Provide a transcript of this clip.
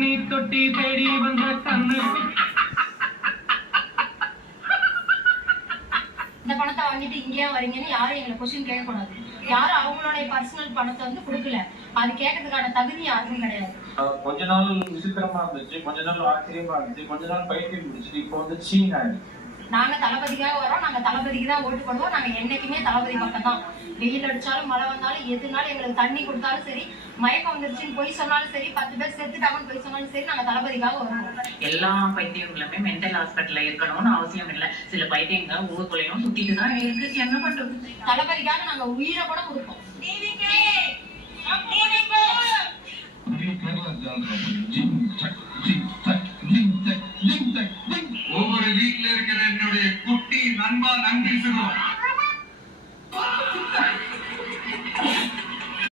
நீ தொட்டி தேடி வந்த கண்ணு இந்த பணத்தை வாங்கிட்டு இங்கேயே வரீங்கன்னு யாரும் எங்களை கொஸ்டின் கேட்கக்கூடாது. யாரும் அவங்களுடைய பர்சனல் பணத்தை வந்து கொடுக்கல. அது கேட்கறதுக்கான தகுதி யாருக்கும் கிடையாது. கொஞ்ச நாள் விசித்திரமா இருந்துச்சு, கொஞ்ச நாள் ஆச்சரியமா இருந்துச்சு, கொஞ்ச நாள் பைத்தியம் முடிச்சுட்டு இப்போ வந்து சீன் ஆயிடுச்சு. நாங்க தளபதிக்காக வரோம், நாங்க தளபதிக்கு தான் ஓட்டு போடுவோம். நாங்க என்னைக்குமே தளபதி பக்கம் தான். வெயில் அடிச்சாலும் மழை வந்தாலும் எதுனாலும் எங்களுக்கு தண்ணி கொடுத்தாலும் சரி, மயக்கம் வந்துருச்சுன்னு போய் சொன்னாலும் சரி, 10 பேர் செத்துட்டாங்கன்னு போய் சொன்னாலும் சரி, நாங்க தளபதிக்காக வருவோம். எல்லா பைத்தியங்களுமே மென்டல் ஹாஸ்பிட்டல்ல இருக்கணும்னு அவசியம் இல்லை. சில பைத்தியங்க ஊருக்குள்ளேயும் சுத்திட்டு தான் இருக்கு. என்ன பண்றது? தளபதிக்காக நாங்க உயிரை கூட கொடுப்போம். ஒவ்வொரு வீட்டுல இருக்கிற என்னுடைய குட்டி நண்பா நன்றி சொல்லுவோம்.